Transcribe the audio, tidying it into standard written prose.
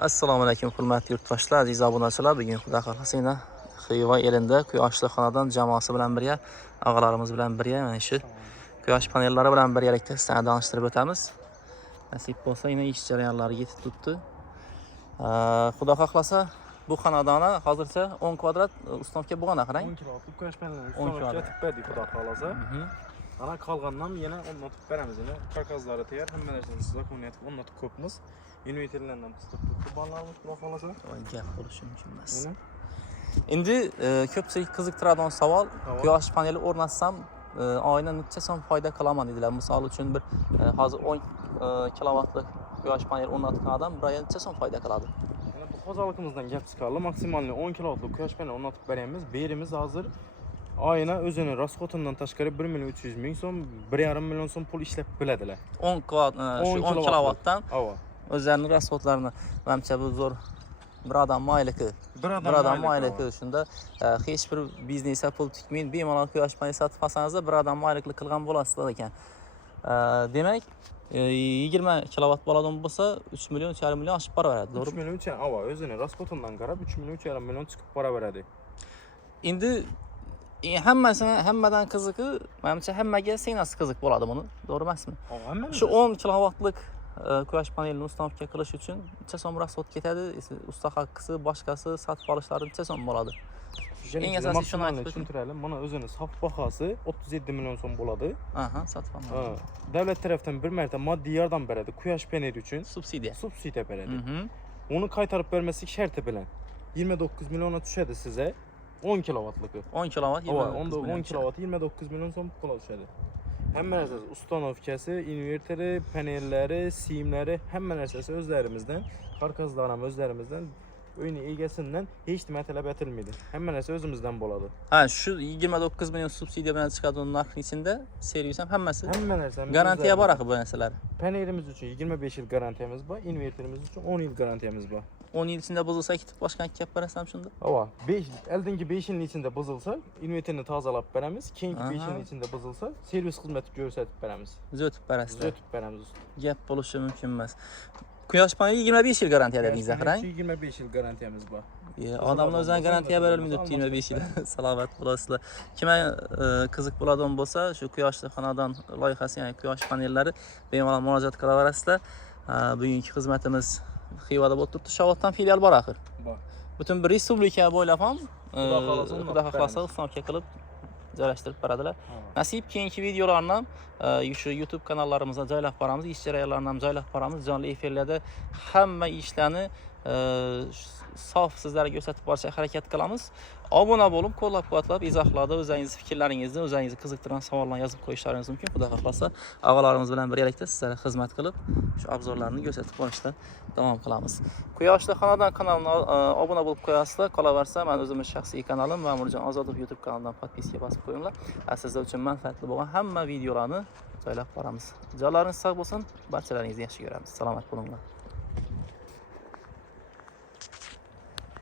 Assalomu alaykum hurmatli yurtdoshlar, aziz obunachilar. Bugun xudo xolasa yana Xiva elida quyoshli xonadon jamoasi bilan birga, og'alarimiz bilan birga mana shu quyosh panellari bilan birgalikda sizlarni tanishtirib o'tamiz. Nasib bo'lsa yana ish jarayonlari yetib turibdi. Xudo xohlasa bu xonadonni hozircha 10 kvadrat uстановка bo'lgan qarang. 10 kvadratlik quyosh panellari uстановка etib berdik xudo xolasa. Ana qolgandan yana o'rnatib beramiz. Yana karkaslar tayyor, hamma narsani zakoniyatga o'rnatib ko'pmiz. Inverterlardan pistib turbanlarimiz xudo xolasa. Voy gap bo'lishi mumkin emas. Endi ko'pchilik qiziqtiradigan savol, quyosh paneli o'rnatsam oyna necha so'm foyda qilaman dedilar. Misol uchun bir hozir 10 kilovatlik quyosh paneli o'rnatgan odam bir oyda necha so'm foyda qiladi? Mana bu xo'jaligimizdan gap chiqadi. Maksimalni 10 kilovatlik quyosh paneli o'rnatib beramiz. Berimiz hozir oyna o'zini rasxotidan tashqari 1 million 300 ming so'm, 1,5 million so'm pul ishlab biladilar. 10 kilovatdan o'zlarining rasxotlarini menimcha bu zo'r bir odam mayliki. Bir odam mayliki shunda hech bir biznesga pul tikmay bemalol quyosh paneli sotib olsangiz bir odam mayliklik qilgan bo'lasizlar ekan. Demak 20 kilovat bo'ladigan bo'lsa 3 million 3,5 million oshib boraveradi, to'g'ri? 3 million o'zini rasxotidan qarab 3 million 3,5 million chiqib boraveradi. Endi hammadan qiziqi, menimcha hammaga senasi qiziq bo'ladi buni, to'g'ri emasmi? Shu 10 kilovatlik quyosh panelini uстановка qilish uchun necha so'm rasxot ketadi? Usta haqqisi, boshqasi sotib olishlari necha so'm bo'ladi? Eng asosiy shuni aytib tushuntiraylik. Mana o'zini sof bahosi 37 million so'm bo'ladi. Aha, sotib oladi. Davlat tarafdan bir marta moddiy yordam beradi quyosh paneli uchun. Subsidiya beradi. Uni qaytarib bermaslik sharti bilan 29 millionga tushadi sizga 10 kilovatligi. 10 kilovat 10 kilovat 29 million so'm pul tushadi. Hamma narsasi ustanovkasi, inverteri, panellari, simlari, hamma narsasi o'zlarimizdan, karkaslar ham o'zlarimizdan, uyni egasidan hech nima talab etilmaydi. Hamma narsa o'zimizdan bo'ladi. Ha, shu 29 million subsidiya bilan chiqadigan narxning ichida servis ham hammasi. Hamma narsa. Garantiya bor axir bu narsalar. Panelimiz uchun 25 yil garantiyamiz bor, inverterimiz uchun 10 yil garantiyamiz bor. 10 yil ichida buzilsa ketib boshqa gap berasam shunda? Oldingi 5 yil ichida buzilsa, inverterni tozalab beramiz. Keyingi 5 yil ichida buzilsa, servis xizmati ko'rsatib beramiz. O'tib berasizlar. O'tib beramiz. Gap bo'lishi mumkin emas. Quyosh paneli 25 yil garantiya dedingiz, qarang. 25 yil garantiyamiz bor. Odamlar o'ziga garantiya berilmaydi 25 yil. Salomat bo'lasizlar. Kimga qiziq bo'ladigan bo'lsa, shu quyoshli xonadon loyihasi, ya'ni quyosh panellari bemalol murojaat qilaverasizlar. Bugungi xizmatimiz Xivada bo'lib turibdi. Shovotdan filial bor axir. Bor. Butun bir respublika bo'ylab ham xudo xohlasa uстановка qilib joylashtirib beradilar. Nasib keyingi videolarni shu YouTube kanallarimizga joylab boramiz, ish jarayonlarini ham joylab boramiz. Jonli efirlarda hamma ishlarni sof sizlarga ko'rsatib borishga harakat qilamiz. Obuna bo'lib, qo'llab-quvvatlab, izohlarda o'zingiz fikrlaringizni, o'zingizni qiziqtirgan savollarni yozib qo'yishlaringiz mumkin. Xudo xohlasa, og'alarimiz bilan birgalikda sizlarga xizmat qilib, shu obzorlarni ko'rsatib borishda davom qilamiz. Quyoshli xonadon kanaliga obuna bo'lib qo'yasizlar. Qolaversa, men o'zimning shaxsiy kanalim Ma'murjon Ozodov YouTube kanalidan podpiska bosib qo'yinglar. Sizlar uchun manfaatli bo'lgan hamma videolarni joylab boramiz. Jonlaringiz sog' bo'lsin, barchalaringizni yaxshi ko'ramiz. Salomat bo'linglar.